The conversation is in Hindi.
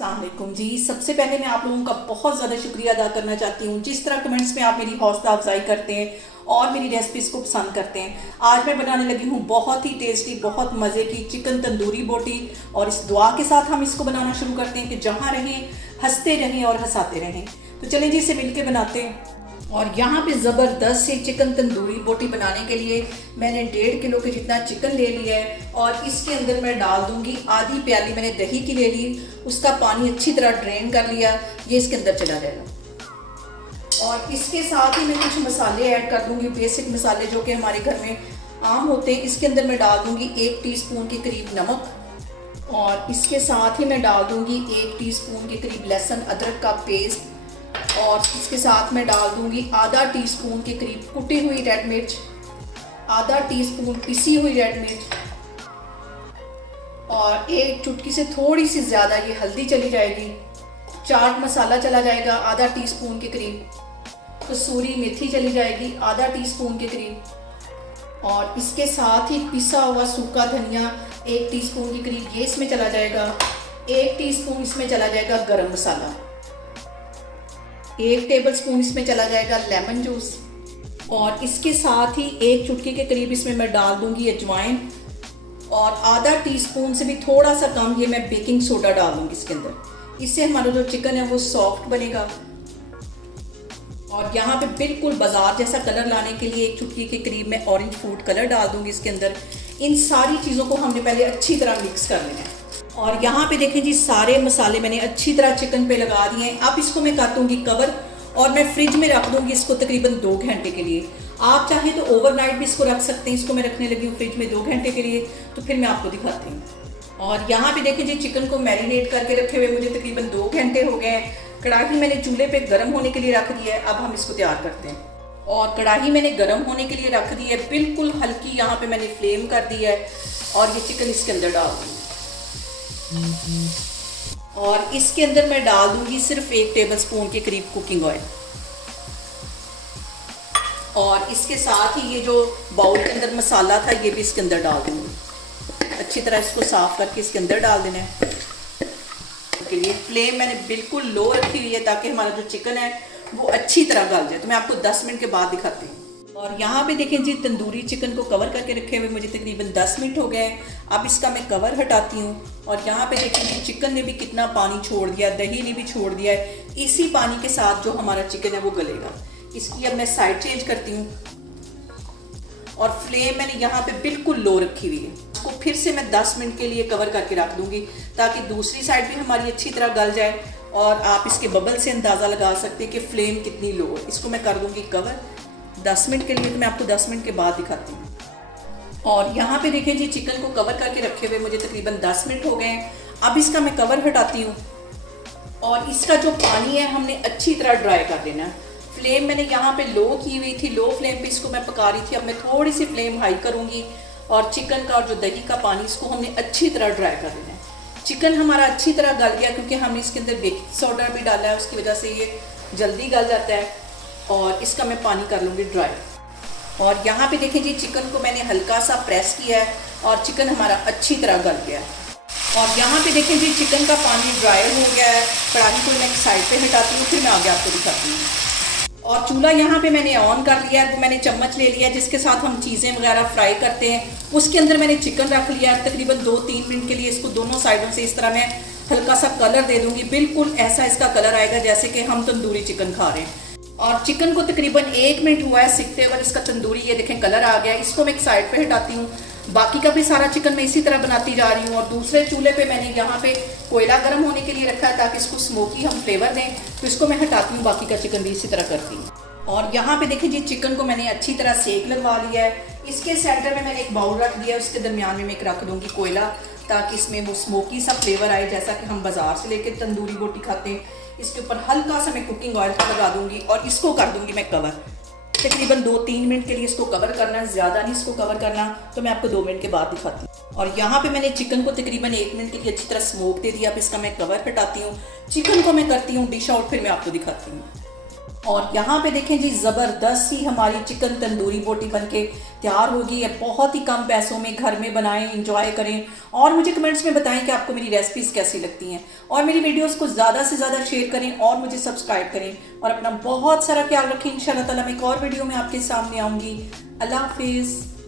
अस्सलाम वालेकुम जी। सबसे पहले मैं आप लोगों का बहुत ज़्यादा शुक्रिया अदा करना चाहती हूँ जिस तरह कमेंट्स में आप मेरी हौसला अफजाई करते हैं और मेरी रेसिपीज़ को पसंद करते हैं। आज मैं बनाने लगी हूँ बहुत ही टेस्टी, बहुत मज़े की चिकन तंदूरी बोटी, और इस दुआ के साथ हम इसको बनाना शुरू करते हैं कि जहाँ रहें हंसते रहें और हंसाते रहें। तो चलें जी, इसे मिलके बनाते हैं। और यहाँ पे ज़बरदस्त सी चिकन तंदूरी बोटी बनाने के लिए मैंने 1.5 किलो के जितना चिकन ले लिया है और इसके अंदर मैं डाल दूंगी आधी प्याली मैंने दही की ले ली, उसका पानी अच्छी तरह ड्रेन कर लिया, ये इसके अंदर चला जाएगा। और इसके साथ ही मैं कुछ मसाले ऐड कर दूंगी, बेसिक मसाले जो कि हमारे घर में आम होते हैं। इसके अंदर मैं डाल दूंगी 1 टीस्पून के करीब नमक, और इसके साथ ही मैं डाल दूंगी 1 टीस्पून के करीब लहसुन अदरक का पेस्ट, और इसके साथ मैं डाल दूंगी आधा टीस्पून के करीब कुटी हुई रेड मिर्च, आधा टीस्पून पिसी हुई रेड मिर्च, और एक चुटकी से थोड़ी सी ज़्यादा ये हल्दी चली जाएगी। चाट मसाला चला जाएगा आधा टीस्पून के करीब, कसूरी मेथी चली जाएगी आधा टीस्पून के करीब, और इसके साथ ही पिसा हुआ सूखा धनिया 1 टीस्पून के करीब ये इसमें चला जाएगा। 1 टीस्पून इसमें चला जाएगा गरम मसाला, 1 टेबलस्पून इसमें चला जाएगा लेमन जूस, और इसके साथ ही 1 चुटकी के करीब इसमें मैं डाल दूंगी अजवाइन, और आधा टीस्पून से भी थोड़ा सा कम ये मैं बेकिंग सोडा डाल दूंगी इसके अंदर। इससे हमारा जो चिकन है वो सॉफ्ट बनेगा। और यहाँ पे बिल्कुल बाजार जैसा कलर लाने के लिए 1 चुटकी के करीब मैं ऑरेंज फूड कलर डाल दूंगी इसके अंदर। इन सारी चीज़ों को हमने पहले अच्छी तरह मिक्स कर लेना है। और यहाँ पे देखें जी, सारे मसाले मैंने अच्छी तरह चिकन पे लगा दिए हैं। अब इसको मैं कर दूंगी कवर, और मैं फ्रिज में रख दूंगी इसको तकरीबन 2 घंटे के लिए। आप चाहें तो ओवरनाइट भी इसको रख सकते हैं। इसको मैं रखने लगी हूँ फ्रिज में 2 घंटे के लिए, तो फिर मैं आपको दिखाती हूँ। और यहाँ पे देखें जी, चिकन को मैरिनेट करके रखे हुए मुझे तकरीबन 2 घंटे हो गए हैं। कढ़ाई मैंने चूल्हे पे गर्म होने के लिए रख दी है। अब हम इसको तैयार करते हैं। और कढ़ाई मैंने गर्म होने के लिए रख दी है, बिल्कुल हल्की यहाँ पे मैंने फ्लेम कर दी है, और ये चिकन इसके अंदर डाल दूँगी। और इसके अंदर मैं डाल दूंगी सिर्फ 1 टेबलस्पून के करीब कुकिंग ऑयल, और इसके साथ ही ये जो बाउल के अंदर मसाला था ये भी इसके अंदर डाल दूंगी। अच्छी तरह इसको साफ करके इसके अंदर डाल देना है। के लिए फ्लेम मैंने बिल्कुल लो रखी हुई है ताकि हमारा जो चिकन है वो अच्छी तरह गल जाए। तो मैं आपको 10 मिनट के बाद दिखाती हूँ। और यहाँ पे देखें जी, तंदूरी चिकन को कवर करके रखे हुए मुझे तकरीबन 10 मिनट हो गए। अब इसका मैं कवर हटाती हूँ, और यहाँ पे देखें जी, चिकन ने भी कितना पानी छोड़ दिया, दही ने भी छोड़ दिया है। इसी पानी के साथ जो हमारा चिकन है वो गलेगा। इसकी अब मैं साइड चेंज करती हूँ, और फ्लेम मैंने यहाँ पे बिल्कुल लो रखी हुई है। इसको फिर से मैं 10 मिनट के लिए कवर करके रख दूँगी ताकि दूसरी साइड भी हमारी अच्छी तरह गल जाए। और आप इसके बबल से अंदाज़ा लगा सकते हैं कि फ्लेम कितनी लो है। इसको मैं कर दूँगी कवर 10 मिनट के लिए, तो मैं आपको 10 मिनट के बाद दिखाती हूँ। और यहाँ पे देखें जी, चिकन को कवर करके रखे हुए मुझे तकरीबन 10 मिनट हो गए हैं। अब इसका मैं कवर हटाती हूँ, और इसका जो पानी है हमने अच्छी तरह ड्राई कर देना है। फ्लेम मैंने यहाँ पे लो की हुई थी, लो फ्लेम पे इसको मैं पका रही थी। अब मैं थोड़ी सी फ्लेम हाई करूँगी, और चिकन का और जो दही का पानी इसको हमने अच्छी तरह ड्राई कर देना है। चिकन हमारा अच्छी तरह गल गया क्योंकि हमने इसके अंदर बेकिंग सोडा भी डाला है, उसकी वजह से ये जल्दी गल जाता है। और इसका मैं पानी कर लूँगी ड्राई। और यहाँ पे देखें जी, चिकन को मैंने हल्का सा प्रेस किया है, और चिकन हमारा अच्छी तरह गल गया है। और यहाँ पे देखें जी, चिकन का पानी ड्राई हो गया है। कढ़ाई को मैं साइड पे हटाती हूँ, फिर मैं आगे आपको दिखाती हूँ। और चूल्हा यहाँ पे मैंने ऑन कर लिया है। वो मैंने चम्मच ले लिया जिसके साथ हम चीज़ें वगैरह फ्राई करते हैं, उसके अंदर मैंने चिकन रख लिया है। तकरीबन 2-3 मिनट के लिए इसको दोनों साइडों से इस तरह मैं हल्का सा कलर दे दूँगी। बिल्कुल ऐसा इसका कलर आएगा जैसे कि हम तंदूरी चिकन खा रहे हैं। और चिकन को तकरीबन 1 मिनट हुआ है सिकते हुए, इसका तंदूरी ये देखें कलर आ गया है। इसको मैं एक साइड पे हटाती हूँ। बाकी का भी सारा चिकन मैं इसी तरह बनाती जा रही हूँ। और दूसरे चूल्हे पे मैंने यहाँ पे कोयला गर्म होने के लिए रखा है ताकि इसको स्मोकी हम फ्लेवर दें। तो इसको मैं हटाती हूँ, बाकी का चिकन भी इसी तरह करती हूँ। और यहाँ पे देखिए जी, चिकन को मैंने अच्छी तरह सेक लगवा लिया है। इसके सेंटर में मैंने एक बाउल रख दिया है, उसके दरमियान में मैं एक रख दूँगी कोयला, ताकि इसमें वो स्मोकी सा फ्लेवर आए जैसा कि हम बाजार से लेकर तंदूरी बोटी खाते हैं। इसके ऊपर हल्का सा मैं कुकिंग ऑयल लगा दूंगी, और इसको कर दूंगी मैं कवर। तकरीबन 2-3 मिनट के लिए इसको कवर करना है, ज़्यादा नहीं इसको कवर करना। तो मैं आपको 2 मिनट के बाद दिखाती हूँ। और यहाँ पे मैंने चिकन को तकरीबन 1 मिनट के लिए अच्छी तरह स्मोक दे दिया। अब इसका मैं कवर हटाती हूँ, चिकन को मैं करती हूँ डिश आउट, फिर मैं आपको दिखाती हूँ। और यहाँ पे देखें जी, ज़बरदस्त ही हमारी चिकन तंदूरी बोटी बनके तैयार होगी। है बहुत ही कम पैसों में घर में बनाएं, इंजॉय करें और मुझे कमेंट्स में बताएं कि आपको मेरी रेसिपीज़ कैसी लगती हैं। और मेरी वीडियोस को ज़्यादा से ज़्यादा शेयर करें और मुझे सब्सक्राइब करें और अपना बहुत सारा ख्याल रखें। इंशाल्लाह ताला मैं एक और वीडियो में आपके सामने आऊँगी। अल्लाह हाफिज़।